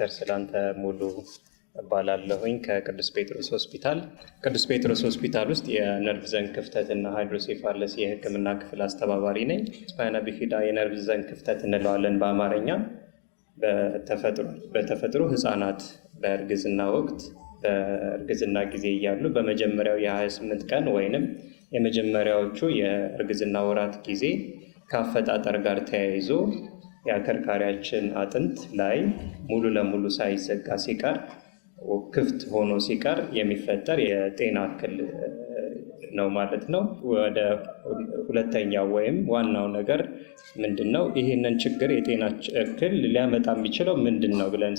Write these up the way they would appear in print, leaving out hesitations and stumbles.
ዶክተር ስላንተ ሙሉ እባላለሁኝ ከቅዱስ ጴጥሮስ ሆስፒታል። ቅዱስ ጴጥሮስ ሆስፒታል ውስጥ የነርቭ ዘንግ ክፍተትና ሃይድሮሴፋለስ የሕክምና ክፍል አስተባባሪ ነኝ። ስፓይና ቢፊዳ የነርቭ ዘንግ ክፍተት እንለዋለን በአማርኛ። በተፈጥሮ ህፃናት በእርግዝና ወቅት በእርግዝና ጊዜ እያሉ በመጀመሪያው የ28 ቀን ወይንም የመጀመሪያዎቹ የእርግዝና ወራት ጊዜ ከአፈጣጠር ጋር ተያይዞ የአከርካሪያችን አጥንት ላይ ሙሉ ለሙሉ ሳይዘጋ ሲቀር ክፍት ሆኖ ሲቀር የሚፈጠር የጤና እክል ነው ማለት ነው። ወደ ሁለተኛው ወይም ዋናው ነገር ምንድነው? ይህንን ችግር የጤና እክል ሊያመጣ የሚችለው ምንድነው ብለን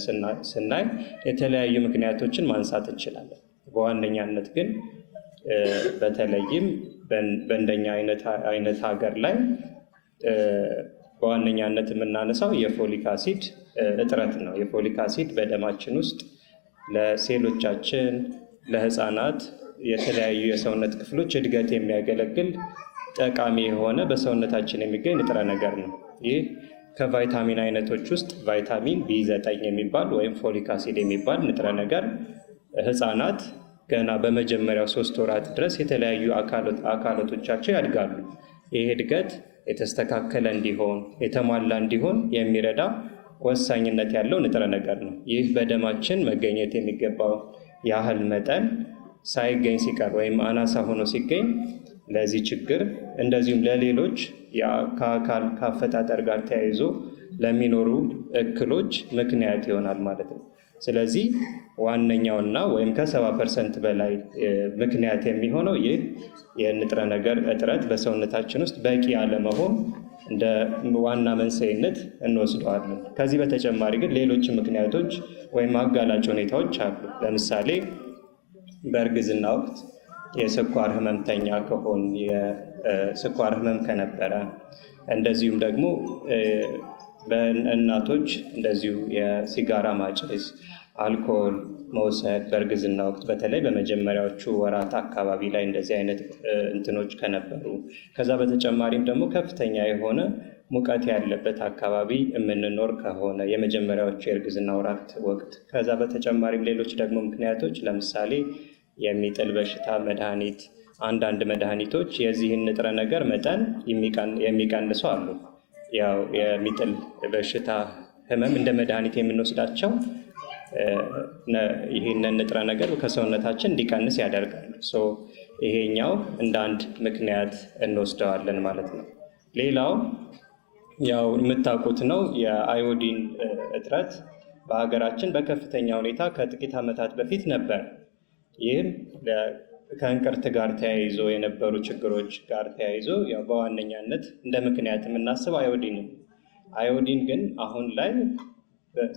ስናይ የተለያዩ ምክንያቶችን ማንሳት እንችላለን። በዋነኛነት ግን በተለይም በእንደኛ አይነት ሀገር ላይ በዋነኛነት የምናነሳው የፎሊክ አሲድ እጥረት ነው። የፎሊክ አሲድ በደማችን ውስጥ ለሴሎቻችን፣ ለህፃናት የተለያዩ የሰውነት ክፍሎች እድገት የሚያገለግል ጠቃሚ የሆነ በሰውነታችን የሚገኝ ንጥረ ነገር ነው። ይህ ከቫይታሚን አይነቶች ውስጥ ቫይታሚን ቢ9 የሚባል ወይም ፎሊክ አሲድ የሚባል ንጥረ ነገር ህፃናት ገና በመጀመሪያው 3 ወራት ድረስ የተለያዩ አካላቶቻቸው ያድጋሉ። ይህ እድገት የተስተካከለ እንዲሆን የተሟላ እንዲሆን የሚረዳ ወሳኝነት ያለው ንጥረ ነገር ነው። ይህ በደማችን መገኘት የሚገባው ያህል መጠን ሳይገኝ ሲቀር ወይም አናሳ ሆኖ ሲገኝ ለዚህ ችግር እንደዚሁም ለሌሎች ከአካል ከአፈጣጠር ጋር ተያይዞ ለሚኖሩ እክሎች ምክንያት ይሆናል ማለት ነው። ስለዚህ ዋነኛውና ወይም ከ70% በላይ ምክንያት የሚሆነው ይህ የንጥረ ነገር እጥረት በሰውነታችን ውስጥ በቂ አለመሆን እንደ ዋና መንስኤነት እንወስደዋለን። ከዚህ በተጨማሪ ግን ሌሎች ምክንያቶች ወይም አጋላጭ ሁኔታዎች አሉ። ለምሳሌ በእርግዝና ወቅት የስኳር ህመምተኛ ከሆን የስኳር ህመም ከነበረ፣ እንደዚሁም ደግሞ በእናቶች እንደዚሁ የሲጋራ ማጨስ፣ አልኮል መውሰድ በእርግዝና ወቅት በተለይ በመጀመሪያዎቹ ወራት አካባቢ ላይ እንደዚህ አይነት እንትኖች ከነበሩ፣ ከዛ በተጨማሪም ደግሞ ከፍተኛ የሆነ ሙቀት ያለበት አካባቢ የምንኖር ከሆነ የመጀመሪያዎቹ የእርግዝና ወራት ወቅት፣ ከዛ በተጨማሪም ሌሎች ደግሞ ምክንያቶች ለምሳሌ የሚጥል በሽታ መድኃኒት፣ አንዳንድ መድኃኒቶች የዚህን ንጥረ ነገር መጠን የሚቀንሱ አሉ። ያው የሚጥል በሽታ ህመም እንደ መድኃኒት የምንወስዳቸው ይህንን ንጥረ ነገር ከሰውነታችን እንዲቀንስ ያደርጋሉ። ይሄኛው እንደ አንድ ምክንያት እንወስደዋለን ማለት ነው። ሌላው ያው የምታውቁት ነው፣ የአዮዲን እጥረት በሀገራችን በከፍተኛ ሁኔታ ከጥቂት ዓመታት በፊት ነበር። ይህም ከእንቅርት ጋር ተያይዞ የነበሩ ችግሮች ጋር ተያይዞ ያው በዋነኛነት እንደ ምክንያት የምናስብ አዮዲን ግን አሁን ላይ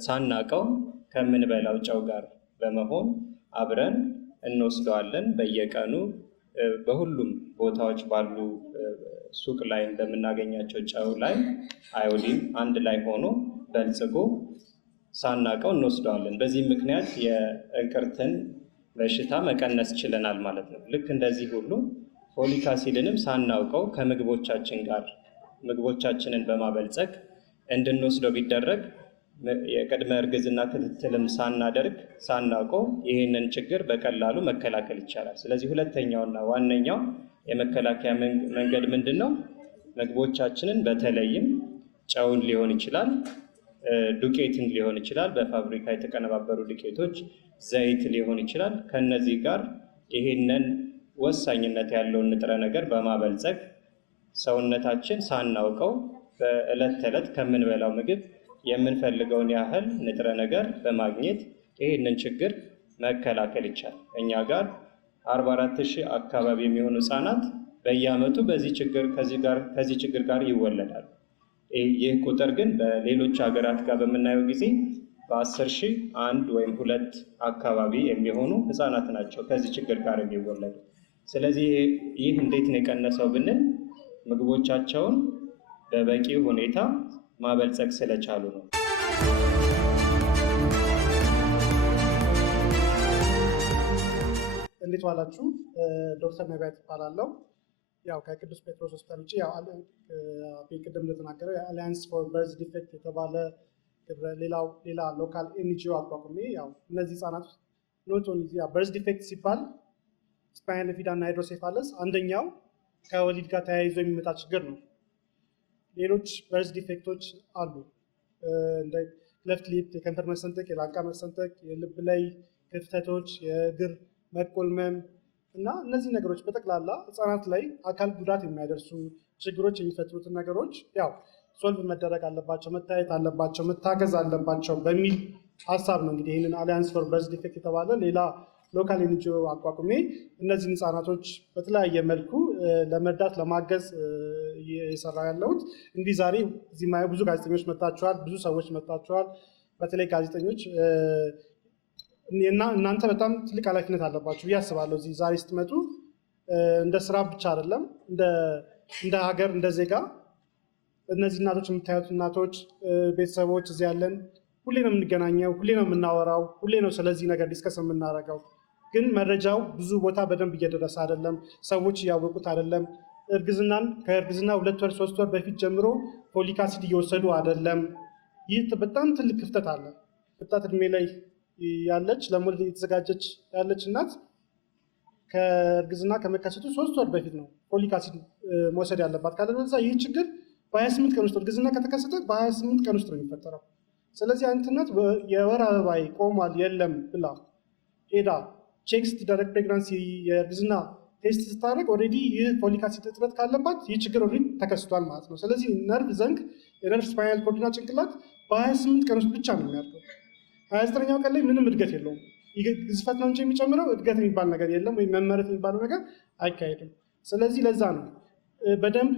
ሳናቀው ከምንበላው ጨው ጋር በመሆን አብረን እንወስደዋለን። በየቀኑ በሁሉም ቦታዎች ባሉ ሱቅ ላይ እንደምናገኛቸው ጨው ላይ አዮዲን አንድ ላይ ሆኖ በልጽጎ ሳናቀው እንወስደዋለን። በዚህ ምክንያት የእንቅርትን በሽታ መቀነስ ችለናል ማለት ነው። ልክ እንደዚህ ሁሉ ፎሊክ አሲድንም ሳናውቀው ከምግቦቻችን ጋር ምግቦቻችንን በማበልጸግ እንድንወስደው ቢደረግ የቅድመ እርግዝና ክትትልም ሳናውቀው ይህንን ችግር በቀላሉ መከላከል ይቻላል። ስለዚህ ሁለተኛውና ዋነኛው የመከላከያ መንገድ ምንድን ነው? ምግቦቻችንን በተለይም ጨውን ሊሆን ይችላል፣ ዱቄትን ሊሆን ይችላል፣ በፋብሪካ የተቀነባበሩ ዱቄቶች፣ ዘይት ሊሆን ይችላል። ከነዚህ ጋር ይህንን ወሳኝነት ያለውን ንጥረ ነገር በማበልጸግ ሰውነታችን ሳናውቀው በዕለት ተዕለት ከምንበላው ምግብ የምንፈልገውን ያህል ንጥረ ነገር በማግኘት ይህንን ችግር መከላከል ይቻላል። እኛ ጋር 44,000 አካባቢ የሚሆኑ ህፃናት በየዓመቱ ከዚህ ችግር ጋር ይወለዳሉ። ይህ ቁጥር ግን በሌሎች ሀገራት ጋር በምናየው ጊዜ በ10,000 1 ወይም 2 አካባቢ የሚሆኑ ህፃናት ናቸው ከዚህ ችግር ጋር የሚወለዱ። ስለዚህ ይህ እንዴት ነው የቀነሰው ብንል ምግቦቻቸውን በበቂ ሁኔታ ማበልጸግ ስለቻሉ ነው። እንዴት ዋላችሁ? ዶክተር ነቢያት እባላለሁ። ያው ከቅዱስ ጴጥሮስ ሆስፒታል ውጭ ያው ቅድም እንደተናገረው የአሊያንስ ፎር በርዝ ዲፌክት የተባለ ሌላ ሎካል ኤንጂኦ አቋቁሜ ያው እነዚህ ህጻናት ኖት ኦንሊ በርዝ ዲፌክት ሲባል ስፓይናል ቢፊዳ እና ሃይድሮሴፋለስ አንደኛው ከወሊድ ጋር ተያይዞ የሚመጣ ችግር ነው። ሌሎች በርዝ ዲፌክቶች አሉ እንደ ክለፍት ሊፕ፣ የከንፈር መሰንጠቅ፣ የላንቃ መሰንጠቅ፣ የልብ ላይ ክፍተቶች፣ የእግር መቆልመም እና እነዚህ ነገሮች በጠቅላላ ህፃናት ላይ አካል ጉዳት የሚያደርሱ ችግሮች የሚፈጥሩትን ነገሮች ያው ሶልቭ መደረግ አለባቸው፣ መታየት አለባቸው፣ መታገዝ አለባቸው በሚል ሀሳብ ነው እንግዲህ ይህንን አሊያንስ ፎር በርዝ ዲፌክት የተባለ ሌላ ሎካል ኤንጂኦ አቋቁሜ እነዚህን ህፃናቶች በተለያየ መልኩ ለመርዳት ለማገዝ እየሰራ ያለሁት። እንግዲህ ዛሬ እዚህ ማየው ብዙ ጋዜጠኞች መጣችኋል፣ ብዙ ሰዎች መጣችኋል። በተለይ ጋዜጠኞች እና እናንተ በጣም ትልቅ ኃላፊነት አለባችሁ ብዬ አስባለሁ። እዚህ ዛሬ ስትመጡ እንደ ስራ ብቻ አይደለም እንደ ሀገር እንደ ዜጋ እነዚህ እናቶች የምታዩት እናቶች ቤተሰቦች እዚህ ያለን ሁሌ ነው የምንገናኘው፣ ሁሌ ነው የምናወራው፣ ሁሌ ነው ስለዚህ ነገር ዲስከስ የምናደርገው። ግን መረጃው ብዙ ቦታ በደንብ እየደረሰ አይደለም፣ ሰዎች እያወቁት አይደለም። ከእርግዝና 2 ወር 3 ወር በፊት ጀምሮ ፎሊክ አሲድ እየወሰዱ አይደለም። ይህ በጣም ትልቅ ክፍተት አለ። ወጣት እድሜ ላይ ያለች ለመውለድ የተዘጋጀች ያለች እናት ከእርግዝና ከመከሰቱ 3 ወር በፊት ነው ፎሊክ አሲድ መውሰድ ያለባት። ካለበለዚያ ይህ ችግር በ28 ቀን ውስጥ እርግዝና ከተከሰተ በ28 ቀን ውስጥ ነው የሚፈጠረው። ስለዚህ አንዲት እናት የወር አበባይ ቆሟል የለም ብላ ሄዳ ቼክ ስትደረግ ፕሬግናንሲ የእርግዝና ቴስት ስታደርግ ኦልሬዲ ይህ ፎሊክ አሲድ እጥረት ካለባት ይህ ችግር ኦልሬዲ ተከስቷል ማለት ነው። ስለዚህ ነርቭ ዘንግ የነርቭ ስፓይናል ኮርድና ጭንቅላት በ28 ቀን ውስጥ ብቻ ነው የሚያድገው። 29ኛው ቀን ላይ ምንም እድገት የለውም። ግዝፈት ነው እንጂ የሚጨምረው እድገት የሚባል ነገር የለም፣ ወይም መመረት የሚባለው ነገር አይካሄድም። ስለዚህ ለዛ ነው በደንብ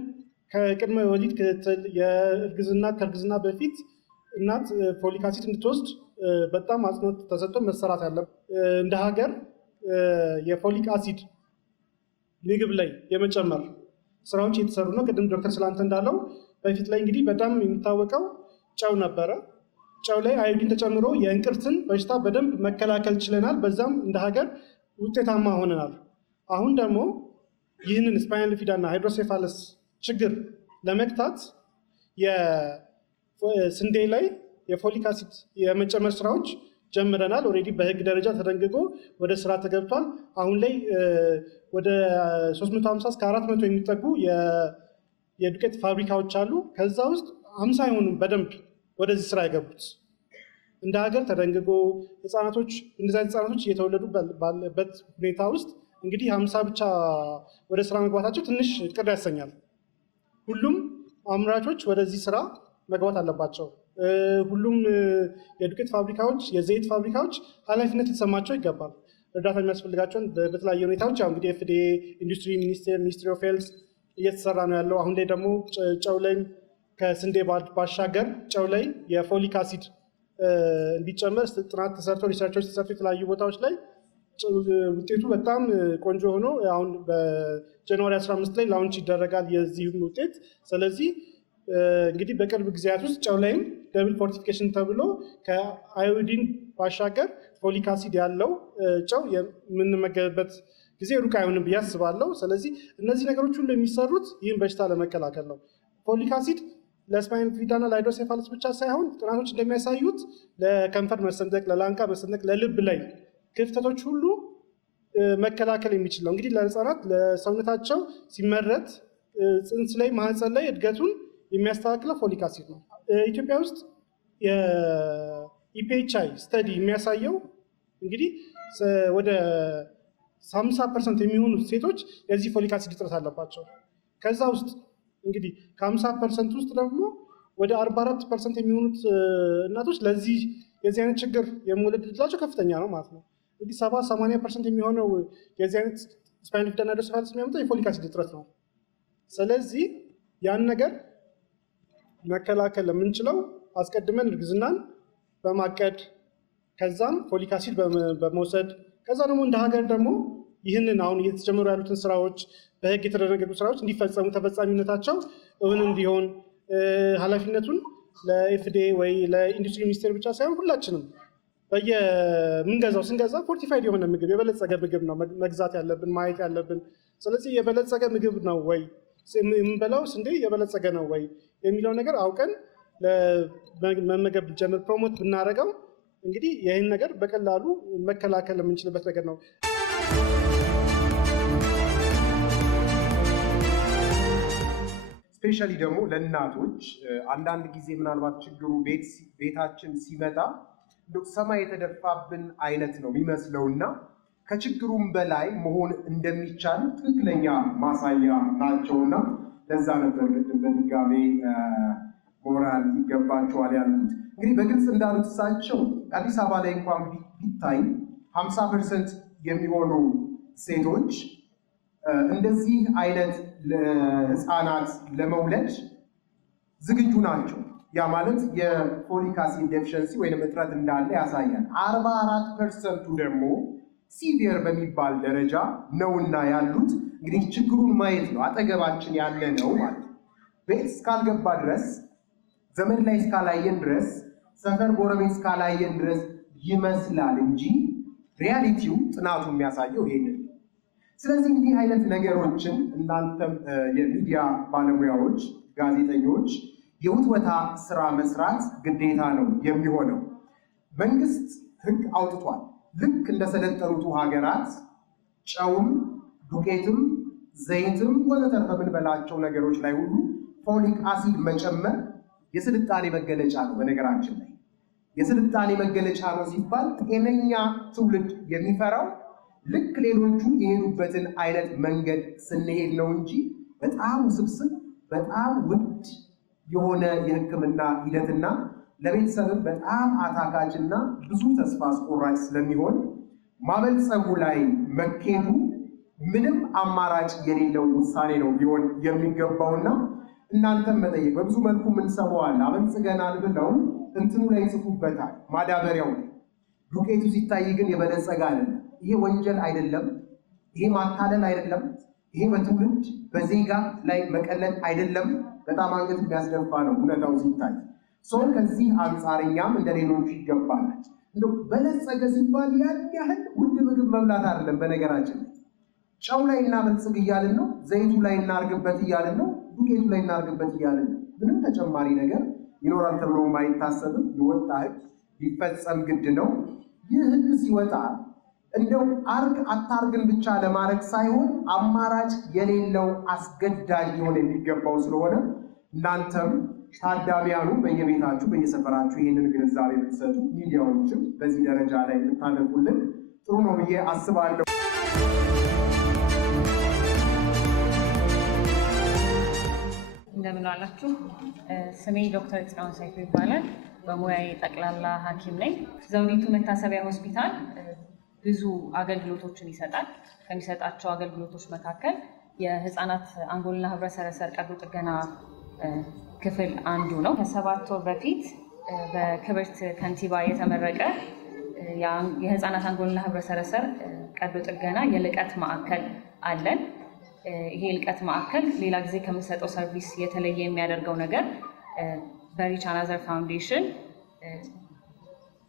ከቅድመ ወሊድ ክትትል የእርግዝና ከእርግዝና በፊት እናት ፎሊክ አሲድ እንድትወስድ በጣም አጽንኦት ተሰጥቶ መሰራት ያለበት። እንደ ሀገር የፎሊክ አሲድ ምግብ ላይ የመጨመር ስራዎች እየተሰሩ ነው። ቅድም ዶክተር ስላንተ እንዳለው በፊት ላይ እንግዲህ በጣም የሚታወቀው ጨው ነበረ። ጨው ላይ አዮዲን ተጨምሮ የእንቅርትን በሽታ በደንብ መከላከል ችለናል። በዛም እንደ ሀገር ውጤታማ ሆነናል። አሁን ደግሞ ይህንን ስፓይናል ቢፊዳ እና ሃይድሮሴፋለስ ችግር ለመግታት ስንዴ ላይ የፎሊክ አሲድ የመጨመር ስራዎች ጀምረናል። ኦልሬዲ በህግ ደረጃ ተደንግጎ ወደ ስራ ተገብቷል። አሁን ላይ ወደ 350 እስከ 400 የሚጠጉ የዱቄት ፋብሪካዎች አሉ። ከዛ ውስጥ 50 አይሆኑም በደንብ ወደዚህ ስራ የገቡት። እንደ ሀገር ተደንግጎ እንደዚህ ህጻናቶች እየተወለዱ ባለበት ሁኔታ ውስጥ እንግዲህ 50 ብቻ ወደ ስራ መግባታቸው ትንሽ ቅር ያሰኛል። ሁሉም አምራቾች ወደዚህ ስራ መግባት አለባቸው። ሁሉም የዱቄት ፋብሪካዎች፣ የዘይት ፋብሪካዎች ኃላፊነት ሊሰማቸው ይገባል። እርዳታ የሚያስፈልጋቸውን በተለያየ ሁኔታዎች ያው እንግዲህ ኤፍዲኤ፣ ኢንዱስትሪ ሚኒስቴር፣ ሚኒስትሪ ኦፍ ሄልዝ እየተሰራ ነው ያለው። አሁን ላይ ደግሞ ጨው ላይ ከስንዴ ባሻገር ጨው ላይ የፎሊክ አሲድ እንዲጨመር ጥናት ተሰርቶ ሪሰርቾች ተሰርቶ የተለያዩ ቦታዎች ላይ ውጤቱ በጣም ቆንጆ ሆኖ አሁን በጃንዋሪ 15 ላይ ላውንች ይደረጋል የዚህም ውጤት። ስለዚህ እንግዲህ በቅርብ ጊዜያት ውስጥ ጨው ላይም ደብል ፎርቲፊኬሽን ተብሎ ከአዮዲን ባሻገር ፎሊክ አሲድ ያለው ጨው የምንመገብበት ጊዜ ሩቅ አይሆንም ብዬ አስባለሁ። ስለዚህ እነዚህ ነገሮች ሁሉ የሚሰሩት ይህን በሽታ ለመከላከል ነው። ፎሊክ አሲድ ለስፓይናል ቢፊዳ እና ለሃይድሮሴፋለስ ብቻ ሳይሆን ጥናቶች እንደሚያሳዩት ለከንፈር መሰንጠቅ፣ ለላንቃ መሰንጠቅ፣ ለልብ ላይ ክፍተቶች ሁሉ መከላከል የሚችል ነው። እንግዲህ ለህፃናት ለሰውነታቸው ሲመረት ፅንስ ላይ ማህፀን ላይ እድገቱን የሚያስተካክለው ፎሊክ አሲድ ነው። ኢትዮጵያ ውስጥ የኢፒኤችአይ ስተዲ የሚያሳየው እንግዲህ ወደ 50% የሚሆኑ ሴቶች የዚህ ፎሊክ አሲድ እጥረት አለባቸው። ከዛ ውስጥ እንግዲህ ከ50% ውስጥ ደግሞ ወደ 44% የሚሆኑት እናቶች የዚህ አይነት ችግር የመውለድ ዕድላቸው ከፍተኛ ነው ማለት ነው። እንግዲህ 70-80% የሚሆነው የዚህ አይነት ስፓይናል ቢፊዳ እና ሃይድሮሴፋለስ የሚያመጣው የፎሊክ አሲድ እጥረት ነው። ስለዚህ ያን ነገር መከላከል የምንችለው አስቀድመን እርግዝናን በማቀድ ከዛም ፎሊክ አሲድ በመውሰድ ከዛ ደግሞ እንደ ሀገር ደግሞ ይህንን አሁን እየተጀመሩ ያሉትን ስራዎች በህግ የተደረጉ ስራዎች እንዲፈጸሙ ተፈጻሚነታቸው እውን እንዲሆን ኃላፊነቱን ለኤፍዲኤ ወይ ለኢንዱስትሪ ሚኒስቴር ብቻ ሳይሆን ሁላችንም ስንገዛ ፎርቲፋይድ የሆነ ምግብ የበለጸገ ምግብ ነው መግዛት ያለብን ማየት ያለብን። ስለዚህ የበለጸገ ምግብ ነው ወይ የምንበላው ስንዴ የበለጸገ ነው ወይ የሚለው ነገር አውቀን ለመመገብ ጀምር ፕሮሞት ብናደርገው እንግዲህ ይህን ነገር በቀላሉ መከላከል የምንችልበት ነገር ነው። ስፔሻሊ ደግሞ ለእናቶች አንዳንድ ጊዜ ምናልባት ችግሩ ቤታችን ሲመጣ ሰማይ የተደፋብን አይነት ነው የሚመስለውና ከችግሩም በላይ መሆን እንደሚቻል ትክክለኛ ማሳያ ናቸውና ለዛ ነበር ቅድም በድጋሜ ሞራል ይገባቸዋል ያሉት። እንግዲህ በግልጽ እንዳሉት እሳቸው አዲስ አበባ ላይ እንኳን ቢታይ 50% የሚሆኑ ሴቶች እንደዚህ አይነት ህፃናት ለመውለድ ዝግጁ ናቸው። ያ ማለት የፎሊክ አሲድ ዴፊሸንሲ ወይም እጥረት እንዳለ ያሳያል። 44% ደግሞ ሲቪየር በሚባል ደረጃ ነውና ያሉት። እንግዲህ ችግሩን ማየት ነው፣ አጠገባችን ያለ ነው ማለት ነው። ቤት እስካልገባ ድረስ፣ ዘመድ ላይ እስካላየን ድረስ፣ ሰፈር ጎረቤት እስካላየን ድረስ ይመስላል እንጂ ሪያሊቲው ጥናቱ የሚያሳየው ይሄንን። ስለዚህ እንዲህ አይነት ነገሮችን እናንተም የሚዲያ ባለሙያዎች፣ ጋዜጠኞች የውትወታ ስራ መስራት ግዴታ ነው የሚሆነው። መንግስት ህግ አውጥቷል። ልክ እንደሰለጠኑት ሀገራት ጨውም፣ ዱቄትም፣ ዘይትም ወዘተርፈ የምንበላቸው ነገሮች ላይ ሁሉ ፎሊክ አሲድ መጨመር የስልጣኔ መገለጫ ነው። በነገራችን ላይ የስልጣኔ መገለጫ ነው ሲባል ጤነኛ ትውልድ የሚፈራው ልክ ሌሎቹ የሄዱበትን አይነት መንገድ ስንሄድ ነው እንጂ በጣም ውስብስብ በጣም ውድ የሆነ የሕክምና ሂደትና ለቤተሰብም በጣም አታካችና ብዙ ተስፋ አስቆራጭ ስለሚሆን ማበልጸጉ ላይ መኬዱ ምንም አማራጭ የሌለው ውሳኔ ነው ሊሆን የሚገባውና እናንተም መጠየቅ በብዙ መልኩ የምንሰማዋል። አበልጽገናል ብለው እንትኑ ላይ ይጽፉበታል፣ ማዳበሪያው ላይ። ዱቄቱ ሲታይ ግን የበለጸገ አይደለም። ይሄ ወንጀል አይደለም፣ ይሄ ማታለል አይደለም፣ ይሄ በትውልድ በዜጋ ላይ መቀለል አይደለም። በጣም አንገት የሚያስደፋ ነው እውነታው ሲታይ። ሰው ከዚህ አንጻር እኛም እንደ ሌሎቹ ይገባናል። እንደው በለጸገ ሲባል ያን ያህል ውድ ምግብ መብላት አይደለም። በነገራችን ጨው ላይ እናበልጽግ እያልን ነው፣ ዘይቱ ላይ እናርግበት እያልን ነው፣ ዱቄቱ ላይ እናርግበት እያልን ነው። ምንም ተጨማሪ ነገር ይኖራል ተብሎ አይታሰብም። የወጣ ህግ ሊፈጸም ግድ ነው። ይህ ህግ ሲወጣ እንደው አርግ አታርግን ብቻ ለማድረግ ሳይሆን አማራጭ የሌለው አስገዳጅ ሊሆን የሚገባው ስለሆነ እናንተም ታዳሚያኑ በየቤታችሁ በየሰፈራችሁ ይህንን ግንዛቤ ብትሰጡ፣ ሚዲያዎችም በዚህ ደረጃ ላይ ብታደርጉልን ጥሩ ነው ብዬ አስባለሁ። እንደምን ዋላችሁ። ስሜ ዶክተር ጽዮን ሰይፉ ይባላል። በሙያዬ ጠቅላላ ሐኪም ነኝ። ዘውዲቱ መታሰቢያ ሆስፒታል ብዙ አገልግሎቶችን ይሰጣል። ከሚሰጣቸው አገልግሎቶች መካከል የህፃናት አንጎልና ህብረ ሰረሰር ቀዶ ጥገና ክፍል አንዱ ነው። ከ7 ወር በፊት በክብርት ከንቲባ የተመረቀ የህፃናት አንጎልና ህብረ ሰረሰር ቀዶ ጥገና የልቀት ማዕከል አለን። ይሄ የልቀት ማዕከል ሌላ ጊዜ ከምንሰጠው ሰርቪስ የተለየ የሚያደርገው ነገር በሪች አናዘር ፋውንዴሽን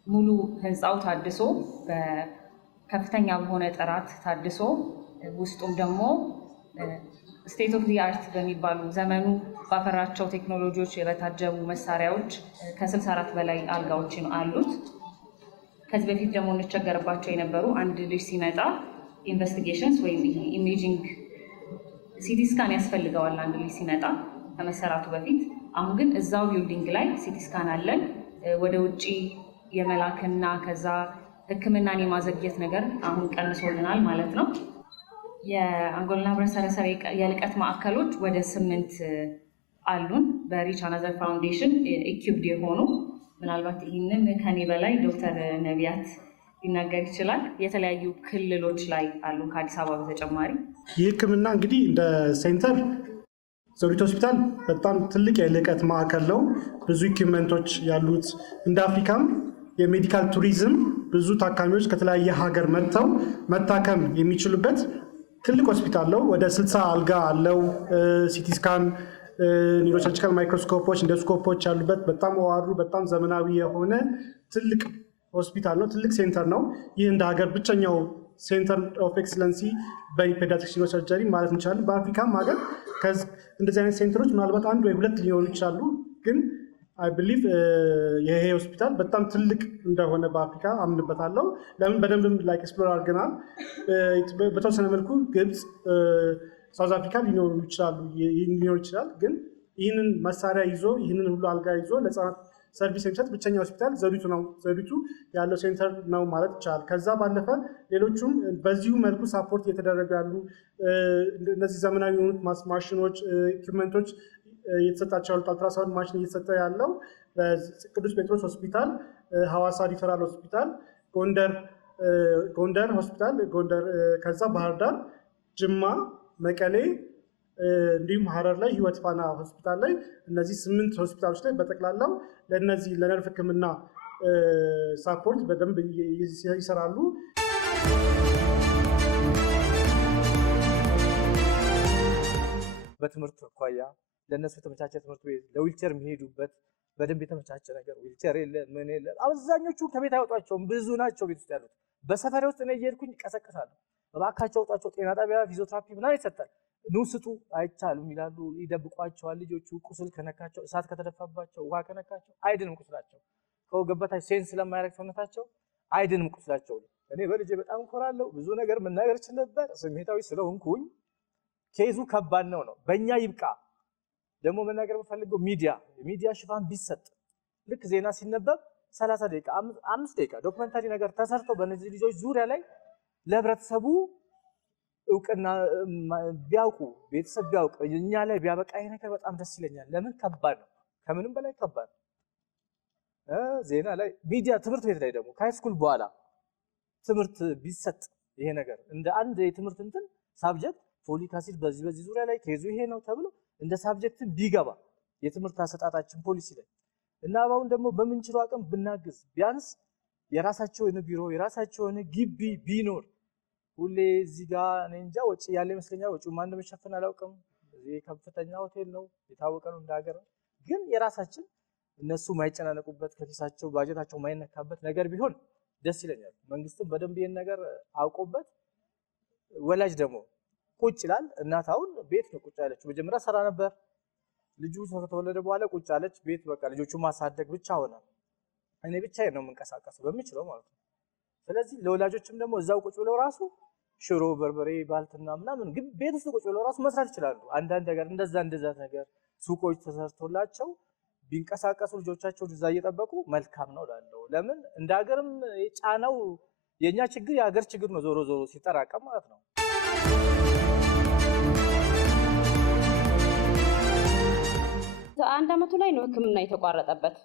ሙሉ ህንፃው ታድሶ በከፍተኛ በሆነ ጥራት ታድሶ ውስጡም ደግሞ ስቴት ኦፍ ዲ አርት በሚባሉ ዘመኑ ባፈራቸው ቴክኖሎጂዎች የበታጀቡ መሳሪያዎች ከ64 በላይ አልጋዎች አሉት። ከዚህ በፊት ደግሞ እንቸገርባቸው የነበሩ አንድ ልጅ ሲመጣ ኢንቨስቲጌሽንስ ወይም ኢሜጂንግ ሲቲ ስካን ያስፈልገዋል አንድ ልጅ ሲመጣ ከመሰራቱ በፊት። አሁን ግን እዛው ቢልዲንግ ላይ ሲቲ ስካን አለን። ወደ ውጭ የመላክና ከዛ ህክምናን የማዘግየት ነገር አሁን ቀንሶልናል ማለት ነው። የአንጎልና ህብረ ሰረሰር የልቀት ማዕከሎች ወደ 8 አሉን በሪች አናዘር ፋውንዴሽን ኢኩፕድ የሆኑ። ምናልባት ይህንን ከኔ በላይ ዶክተር ነቢያት ሊናገር ይችላል። የተለያዩ ክልሎች ላይ አሉ ከአዲስ አበባ በተጨማሪ። ይህ ህክምና እንግዲህ እንደ ሴንተር ዘውዲቱ ሆስፒታል በጣም ትልቅ የልቀት ማዕከል ነው። ብዙ ኢኩዊፕመንቶች ያሉት እንደ አፍሪካም የሜዲካል ቱሪዝም ብዙ ታካሚዎች ከተለያየ ሀገር መጥተው መታከም የሚችሉበት ትልቅ ሆስፒታል ነው። ወደ 60 አልጋ አለው። ሲቲ ስካን፣ ኒውሮሰርጂካል ማይክሮስኮፖች፣ ኢንዶስኮፖች ያሉበት በጣም ዋሩ በጣም ዘመናዊ የሆነ ትልቅ ሆስፒታል ነው። ትልቅ ሴንተር ነው። ይህ እንደ ሀገር ብቸኛው ሴንተር ኦፍ ኤክሰለንሲ በፔዲያትሪክስ ኒውሮሰርጀሪ ማለት እንችላለን። በአፍሪካም ሀገር እንደዚህ አይነት ሴንተሮች ምናልባት 1 ወይ 2 ሊሆኑ ይችላሉ። ግን አይ ቢሊቭ ይሄ ሆስፒታል በጣም ትልቅ እንደሆነ በአፍሪካ አምንበታለሁ። ለምን በደንብም ላይክ ኤክስፕሎር አድርገናል። በተወሰነ መልኩ ግብፅ፣ ሳውዝ አፍሪካ ሊኖሩ ይችላሉ ሊኖር ይችላል። ግን ይህንን መሳሪያ ይዞ ይህንን ሁሉ አልጋ ይዞ ለህፃናት ሰርቪስ የሚሰጥ ብቸኛ ሆስፒታል ዘውዲቱ ነው። ዘውዲቱ ያለው ሴንተር ነው ማለት ይቻላል። ከዛ ባለፈ ሌሎቹም በዚሁ መልኩ ሳፖርት እየተደረጉ ያሉ እነዚህ ዘመናዊ የሆኑት ማሽኖች፣ ኢኩፕመንቶች እየተሰጣቸው ያሉት አልትራሳውንድ ማሽን እየተሰጠ ያለው በቅዱስ ጴጥሮስ ሆስፒታል፣ ሐዋሳ ሪፈራል ሆስፒታል፣ ጎንደር ሆስፒታል፣ ጎንደር ከዛ ባህር ዳር፣ ጅማ፣ መቀሌ እንዲሁም ሀረር ላይ ህይወት ፋና ሆስፒታል ላይ እነዚህ 8 ሆስፒታሎች ላይ በጠቅላላው ለነዚህ ለነርቭ ህክምና ሳፖርት በደንብ ይሰራሉ። በትምህርት አኳያ ለእነሱ የተመቻቸ ትምህርት ቤት ለዊልቸር የሚሄዱበት በደንብ የተመቻቸ ነገር ዊልቸር የለ ምን የለ። አብዛኞቹ ከቤት አይወጧቸውም፣ ብዙ ናቸው ቤት ውስጥ ያሉት። በሰፈሬ ውስጥ እኔ እየሄድኩኝ ይቀሰቅሳሉ። እባካቸው አውጧቸው፣ ጤና ጣቢያ ፊዚዮቴራፒ ምናምን ይሰጣል። ኑ ስጡ፣ አይቻሉም ይላሉ፣ ይደብቋቸዋል። ልጆቹ ቁስል ከነካቸው፣ እሳት ከተደፋባቸው፣ ውሃ ከነካቸው አይድንም ቁስላቸው። ከወገብ በታች ሴንስ ስለማያደርግ ሰውነታቸው አይድንም ቁስላቸው። እኔ በልጄ በጣም እኮራለሁ። ብዙ ነገር መናገር እችል ነበር፣ ስሜታዊ ስለሆንኩኝ። ኬዙ ከባድ ነው። በእኛ ይብቃ። ደግሞ መናገር የምፈልገው የሚዲያ ሽፋን ቢሰጥ ልክ ዜና ሲነበብ 30 ደቂቃ 5 ደቂቃ ዶክመንታሪ ነገር ተሰርቶ በእነዚህ ልጆች ዙሪያ ላይ ለህብረተሰቡ እውቅና ቢያውቁ ቤተሰብ ቢያውቅ እኛ ላይ ቢያበቃ ይሄ ነገር በጣም ደስ ይለኛል። ለምን ከባድ ነው፣ ከምንም በላይ ከባድ ነው። ዜና ላይ ሚዲያ፣ ትምህርት ቤት ላይ ደግሞ ከሃይስኩል በኋላ ትምህርት ቢሰጥ ይሄ ነገር እንደ አንድ የትምህርት እንትን ሳብጀክት ፎሊክ አሲድ በዚህ ዙሪያ ላይ ኬዙ ይሄ ነው ተብሎ እንደ ሳብጀክት ቢገባ የትምህርት አሰጣጣችን ፖሊሲ ላይ እና አሁን ደግሞ በምንችለው አቅም ብናግዝ ቢያንስ የራሳቸው የሆነ ቢሮ የራሳቸው የሆነ ግቢ ቢኖር ሁሌ እዚህ ጋር እኔ እንጃ ወጪ ያለ ይመስለኛል። ወጪው ማን እንደሚሸፍን አላውቅም። እዚህ ከፍተኛ ሆቴል ነው የታወቀ ነው እንዳገር። ግን የራሳችን እነሱ ማይጨናነቁበት ከፊሳቸው ባጀታቸው ማይነካበት ነገር ቢሆን ደስ ይለኛል። መንግስትም በደንብ ይሄን ነገር አውቆበት ወላጅ ደግሞ ቁጭ ይላል። እናት አሁን ቤት ነው ቁጭ ያለችው። መጀመሪያ ሰራ ነበር። ልጁ ከተወለደ በኋላ ቁጭ አለች ቤት። በቃ ልጆቹ ማሳደግ ብቻ ሆነ። እኔ ብቻዬን ነው የምንቀሳቀሰው በምችለው ማለት ነው። ስለዚህ ለወላጆችም ደግሞ እዛው ቁጭ ብለው ራሱ ሽሮ፣ በርበሬ፣ ባልትና ምናምን ግን ቤት ውስጥ ቁጭ ብለው ራሱ መስራት ይችላሉ። አንዳንድ ነገር እንደዛ ነገር ሱቆች ተሰርቶላቸው ቢንቀሳቀሱ ልጆቻቸውን እዛ እየጠበቁ መልካም ነው እላለሁ። ለምን እንደ ሀገርም የጫናው የኛ ችግር የሀገር ችግር ነው ዞሮ ዞሮ ሲጠራቀም ማለት ነው። አንድ አመቱ ላይ ነው ህክምና የተቋረጠበት።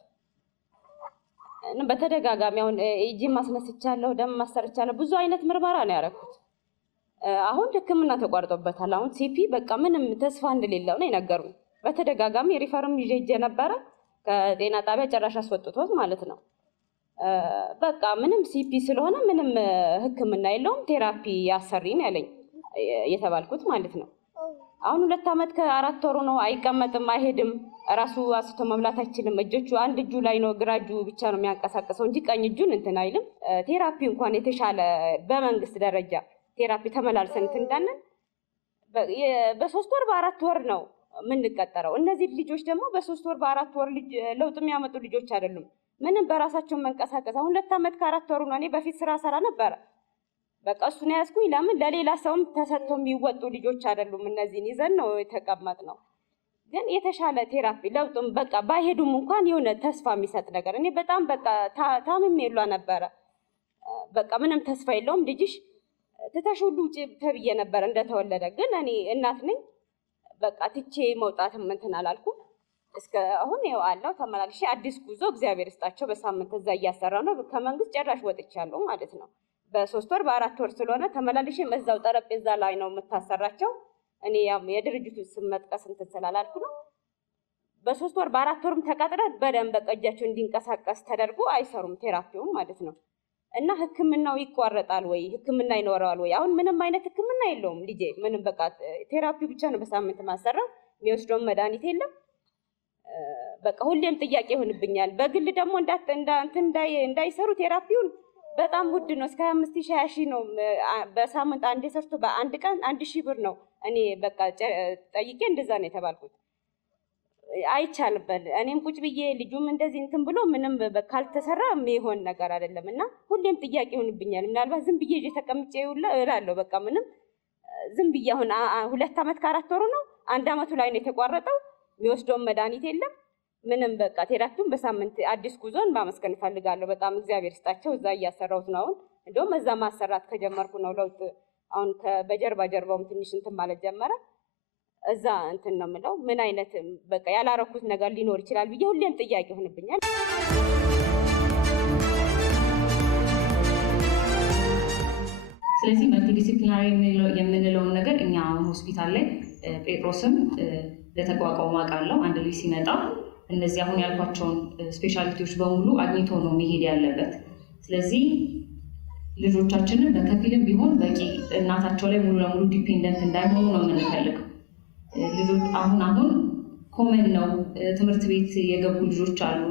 በተደጋጋሚ አሁን እጂ ማስነስቻለሁ፣ ደም ማሰርቻለሁ፣ ብዙ አይነት ምርመራ ነው ያደረኩት። አሁን ህክምና ተቋርጦበታል። አሁን ሲፒ በቃ ምንም ተስፋ እንደሌለው ነው የነገሩኝ። በተደጋጋሚ ሪፈርም ይዤ ነበረ ከጤና ጣቢያ ጨራሽ አስወጥቶት ማለት ነው። በቃ ምንም ሲፒ ስለሆነ ምንም ህክምና የለውም ቴራፒ ያሰሪን ያለኝ የተባልኩት ማለት ነው። አሁን 2 አመት ከ4 ወሩ ነው። አይቀመጥም፣ አይሄድም፣ ራሱ አስቶ መብላት አይችልም። እጆቹ አንድ እጁ ላይ ነው፣ ግራ እጁ ብቻ ነው የሚያንቀሳቀሰው እንጂ ቀኝ እጁን እንትን አይልም። ቴራፒ እንኳን የተሻለ በመንግስት ደረጃ ቴራፒ ተመላልሰን እንትን እንዳለን በ3 ወር በ4 ወር ነው የምንቀጠረው። እነዚህ ልጆች ደግሞ በ3 ወር በ4 ወር ለውጥ የሚያመጡ ልጆች አይደሉም። ምንም በራሳቸው መንቀሳቀስ። አሁን 2 አመት ከ4 ወሩ ነው። እኔ በፊት ስራ ሰራ ነበረ። በቃ እሱን ያዝኩኝ። ለምን ለሌላ ሰውም ተሰጥቶ የሚወጡ ልጆች አይደሉም። እነዚህን ይዘን ነው የተቀመጥነው። ግን የተሻለ ቴራፒ ለውጥም በቃ ባይሄዱም እንኳን የሆነ ተስፋ የሚሰጥ ነገር። እኔ በጣም በቃ ታምሜ የሏ ነበረ። በቃ ምንም ተስፋ የለውም ልጅሽ ትተሽ ሁሉ ውጪ ተብዬ ነበር እንደተወለደ። ግን እኔ እናት ነኝ። በቃ ትቼ መውጣትም እንትን አላልኩም። እስከ አሁን ያው አለው ተመላልሼ አዲስ ጉዞ እግዚአብሔር ይስጣቸው በሳምንት እዛ እያሰራ ነው። ከመንግስት ጨራሽ ወጥቻለሁ ማለት ነው። በ3 ወር በ4 ወር ስለሆነ ተመላልሼ እዛው ጠረጴዛ ላይ ነው የምታሰራቸው። እኔ ያው የድርጅቱ ስም መጥቀስ እንትን ስላላልኩ ነው። በ3 ወር በ4 ወርም ተቀጥረን በደንብ በቃ እጃቸው እንዲንቀሳቀስ ተደርጎ አይሰሩም ቴራፒውም ማለት ነው። እና ህክምናው ይቋረጣል ወይ ህክምና ይኖረዋል ወይ? አሁን ምንም አይነት ህክምና የለውም ልጄ። ምንም በቃ ቴራፒው ብቻ ነው በሳምንት ማሰራው። የሚወስደው መድኃኒት የለም። በቃ ሁሌም ጥያቄ ይሆንብኛል። በግል ደግሞ እንዳይሰሩ ቴራፒውን በጣም ውድ ነው። እስከ 5000 20,000 ነው በሳምንት አንዴ ሰርቶ በአንድ ቀን 1000 ብር ነው። እኔ በቃ ጠይቄ እንደዛ ነው የተባልኩት። አይቻልበት። እኔም ቁጭ ብዬ ልጁም እንደዚህ እንትን ብሎ ምንም ካልተሰራ የሚሆን ነገር አይደለም እና ሁሌም ጥያቄ ይሆንብኛል። ምናልባት ዝም ብዬ ተቀምጬ እላለሁ በቃ ምንም ዝም ብዬ አሁን 2 ዓመት ከ4 ወሩ ነው 1 ዓመቱ ላይ ነው የተቋረጠው። የሚወስደውን መድኃኒት የለም ምንም በቃ ቴራፒውን በሳምንት አዲስ ጉዞን ማመስገን እፈልጋለሁ። በጣም እግዚአብሔር ይስጣቸው። እዛ እያሰራሁት ነው አሁን እንደውም እዛ ማሰራት ከጀመርኩ ነው ለውጥ አሁን በጀርባውም ትንሽ እንትን ማለት ጀመረ። እዛ እንትን ነው የምለው ምን አይነት በቃ ያላረኩት ነገር ሊኖር ይችላል ብዬ ሁሌም ጥያቄ ሆንብኛል። ስለዚህ መልቲዲሲፕሊናሪ የምንለውን ነገር እኛ ሆስፒታል ላይ ጴጥሮስም ለተቋቋሙ አውቃለሁ አንድ ልጅ ሲመጣ እነዚህ አሁን ያልኳቸውን ስፔሻሊቲዎች በሙሉ አግኝቶ ነው መሄድ ያለበት። ስለዚህ ልጆቻችንን በከፊልም ቢሆን በቂ እናታቸው ላይ ሙሉ ለሙሉ ዲፔንደንት እንዳይሆኑ ነው የምንፈልገው። ልጆች አሁን ኮመን ነው ትምህርት ቤት የገቡ ልጆች አሉ፣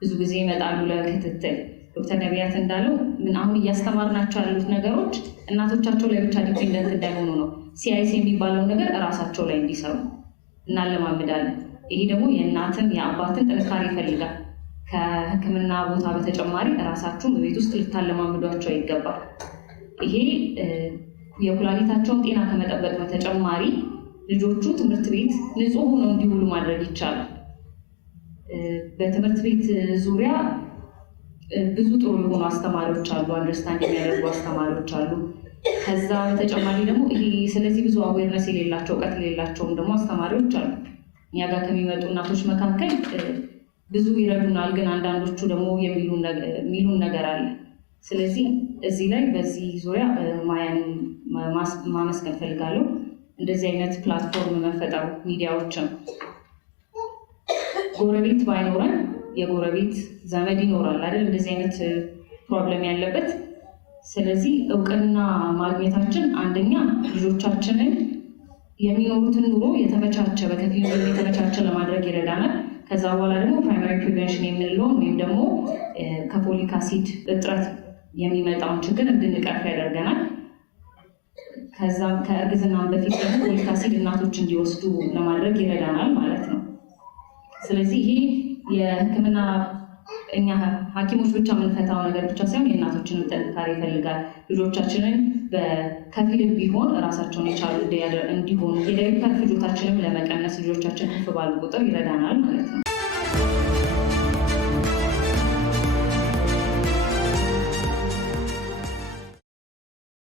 ብዙ ጊዜ ይመጣሉ ለክትትል። ዶክተር ነቢያት እንዳለው ምን አሁን እያስተማርናቸው ያሉት ነገሮች እናቶቻቸው ላይ ብቻ ዲፔንደንት እንዳይሆኑ ነው። ሲአይሲ የሚባለው ነገር እራሳቸው ላይ እንዲሰሩ እናለማምዳለን። ይሄ ደግሞ የእናትን የአባትን ጥንካሬ ይፈልጋል። ከሕክምና ቦታ በተጨማሪ እራሳችሁን በቤት ውስጥ ልታለማምዷቸው ይገባል። ይሄ የኩላሊታቸውን ጤና ከመጠበቅ በተጨማሪ ልጆቹ ትምህርት ቤት ንጹህ ሆነው እንዲውሉ ማድረግ ይቻላል። በትምህርት ቤት ዙሪያ ብዙ ጥሩ የሆኑ አስተማሪዎች አሉ፣ አንደርስታንድ የሚያደርጉ አስተማሪዎች አሉ። ከዛ በተጨማሪ ደግሞ ይሄ ስለዚህ ብዙ አዌርነስ የሌላቸው እውቀት የሌላቸውም ደግሞ አስተማሪዎች አሉ። እኛ ጋር ከሚመጡ እናቶች መካከል ብዙ ይረዱናል፣ ግን አንዳንዶቹ ደግሞ የሚሉን ነገር አለ። ስለዚህ እዚህ ላይ በዚህ ዙሪያ ማያን ማመስገን ፈልጋለሁ። እንደዚህ አይነት ፕላትፎርም መፈጠሩ ሚዲያዎችም ጎረቤት ባይኖረን የጎረቤት ዘመድ ይኖራል አይደል? እንደዚህ አይነት ፕሮብለም ያለበት። ስለዚህ እውቅና ማግኘታችን አንደኛ ልጆቻችንን የሚኖሩትን ኑሮ የተመቻቸ በከፊል የተመቻቸ ለማድረግ ይረዳናል። ከዛ በኋላ ደግሞ ፕራይማሪ ፕሪቨንሽን የምንለውን ወይም ደግሞ ከፎሊክ አሲድ እጥረት የሚመጣውን ችግር እንድንቀርፍ ያደርገናል። ከዛም ከእርግዝናም በፊት ደግሞ ፎሊክ አሲድ እናቶች እንዲወስዱ ለማድረግ ይረዳናል ማለት ነው። ስለዚህ ይሄ የሕክምና እኛ ሐኪሞች ብቻ የምንፈታው ነገር ብቻ ሳይሆን የእናቶችንም ጥንካሬ ይፈልጋል። ልጆቻችንን በከፊልም ቢሆን እራሳቸውን የቻሉ እንዲሆኑ የዳይፐር ፍጆታችንም ለመቀነስ ልጆቻችን ከፍ ባሉ ቁጥር ይረዳናል ማለት ነው።